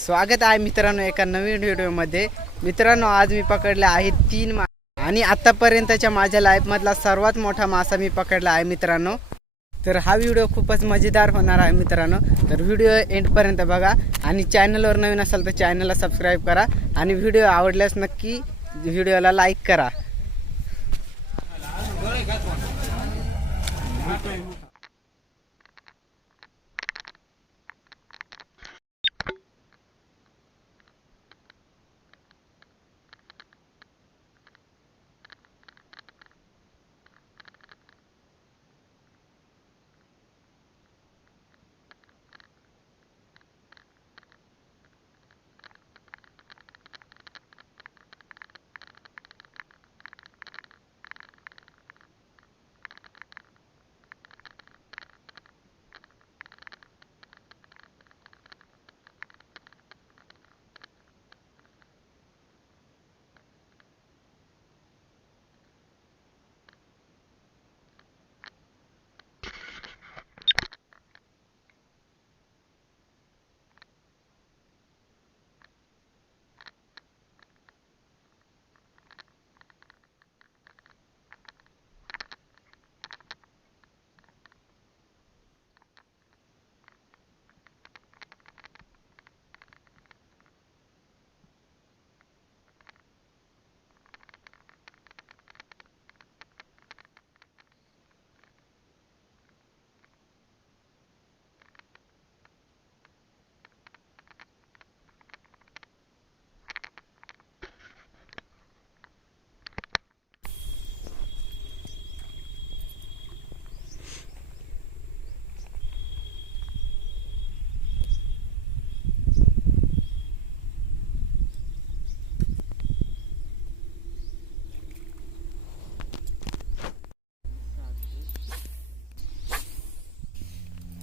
स्वागत आहे मित्रांनो एका नवीन व्हिडिओमध्ये. मित्रांनो आज मी पकडले आहे तीन मा आणि आत्तापर्यंतच्या माझ्या लाईफमधला सर्वात मोठा मासा मी पकडला आहे मित्रांनो. तर हा व्हिडिओ खूपच मजेदार होणार आहे मित्रांनो. तर व्हिडिओ एंडपर्यंत बघा आणि चॅनलवर नवीन असाल तर चॅनलला सबस्क्राईब करा आणि व्हिडिओ आवडल्यास नक्की व्हिडिओला लाईक करा.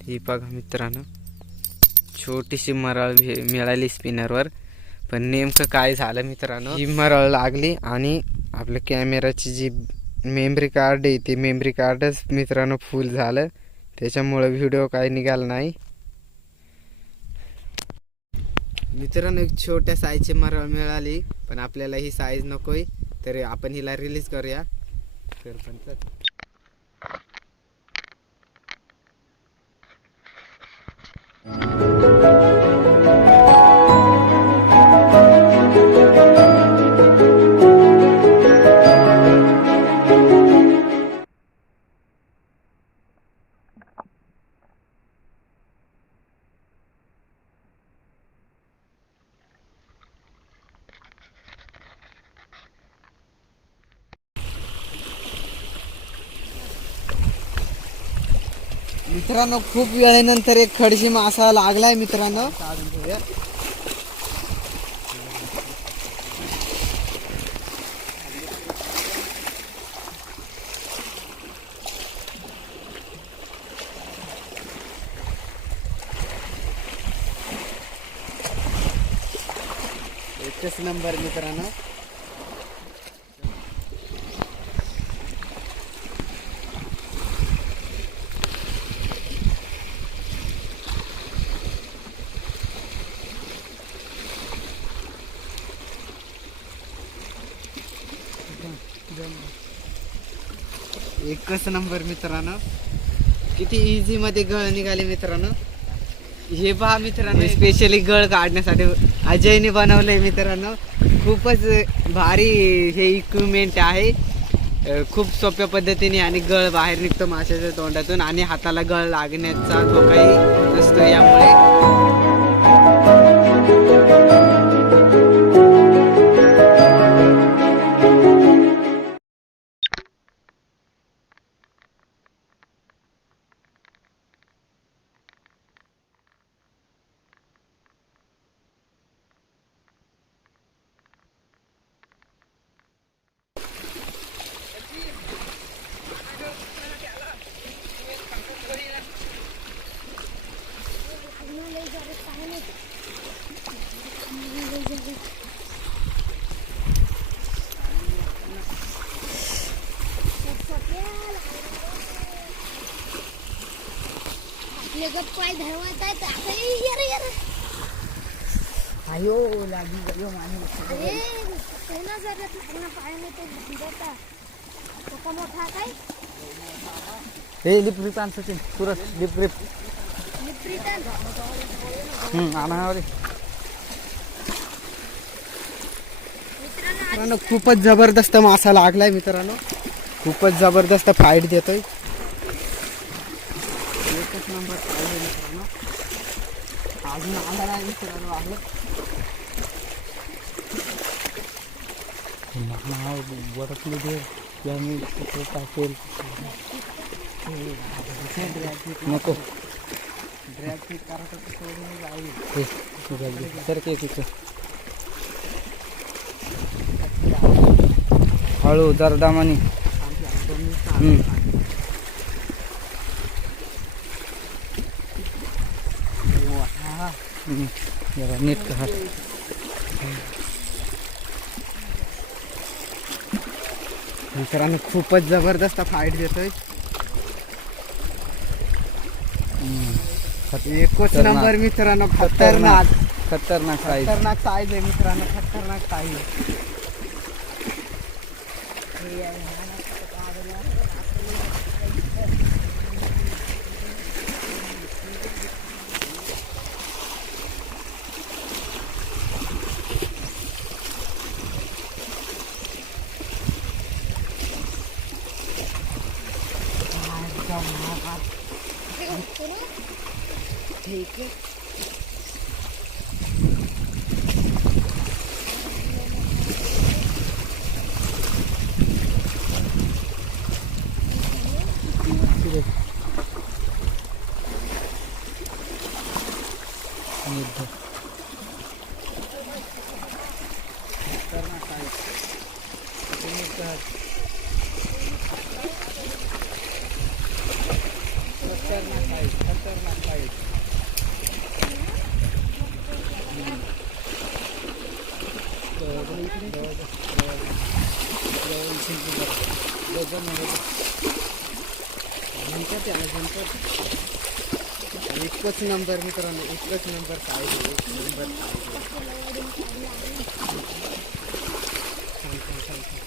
ही बघा मित्रांनो. छोटीशी मरळ मिळाली स्पिनरवर. पण नेमकं काय झालं मित्रांनो? ही मरळ लागली आणि आपल्या कॅमेराची जी मेमरी कार्ड आहे ते मेमरी कार्डच मित्रांनो फुल झालं. त्याच्यामुळं व्हिडिओ काय निघाला नाही. मित्रांनो एक छोट्या साईजची मरळ मिळाली पण आपल्याला ही साईज नकोय. तर आपण हिला रिलीज करूया. तर पण मित्रांनो खूप वेळेनंतर एक खडशी मासा लागलाय मित्रांनो. एकच नंबर मित्रांनो. एकच नंबर मित्रांनो. किती इझी मध्ये गळ निघाले मित्रांनो. हे पहा मित्रांनो स्पेशली गळ काढण्यासाठी अजयने बनवलंय मित्रांनो. खूपच भारी हे इक्विपमेंट आहे. खूप सोप्या पद्धतीने आणि गळ बाहेर निघतो माशाच्या तोंडातून आणि हाताला गळ लागण्याचा धोकाही नसतो यामुळे. लगत पाय धरवत आहेत आता ये रे ये रे. आयो लागी गयो मानी अरे ते ना जरा तिकडनं पाय नाही तो भिजवता. तो मोठा काय? हे लिप ग्रिप आण सचिन सुरत लिप ग्रिप लिप्रिटन हम्म आणा रे मित्रांनो मित्रांनो खूपच जबरदस्त मासा लागलाय मित्रांनो. खूपच जबरदस्त फाईट देतोय. नंबर आहे मित्रांनो. अजून आला नाही मित्रांनो आहे. वरतली दे तिथे टाकेल नको. ड्रॅग फिट करायचं सोडून जाईल सर तिथं हळू दरदामानी हम्म. हम्म. जरा नीट का मित्रांनो खूपच जबरदस्त फाईट देतोय. एकच. नंबर मित्रांनो खतरनाक. खतरनाक साईज खतरनाक साईज आहे मित्रांनो खतरनाक size Mama. Take it. Need to. ठीक आहे एकच नंबर मित्रांनो एकच नंबर साईज आहे एक नंबर size आहे.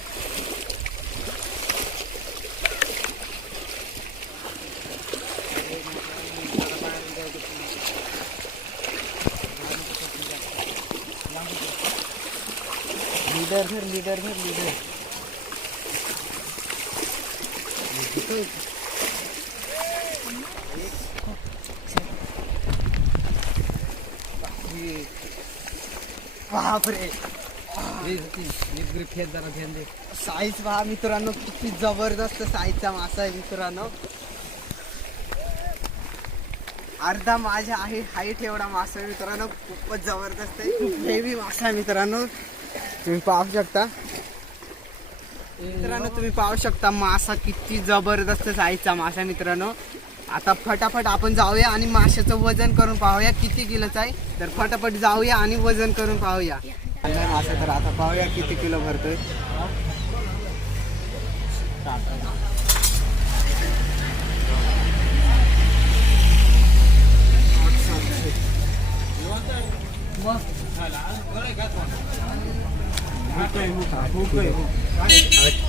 लीडर धर लीडर धर लीडर बापरे. साईज पहा मित्रांनो किती जबरदस्त साईजचा मासा आहे मित्रांनो. अर्धा माझ्या आहे हाईट एवढा मासा आहे मित्रांनो. खूपच जबरदस्त आहे हेवी मासा आहे मित्रांनो. तुम्ही पाहू शकता. मित्रांनो तुम्ही पाहू शकता मासा किती जबरदस्त साईजचा मासा मित्रांनो. आता फटाफट आपण जाऊया आणि माशाचं वजन करून पाहूया. किती किलोचं आहे? तर फटाफट जाऊया आणि वजन करून पाहूया. मासा तर आता पाहूया किती किलो भरतोय. હું કહ્યું હું કહ્યું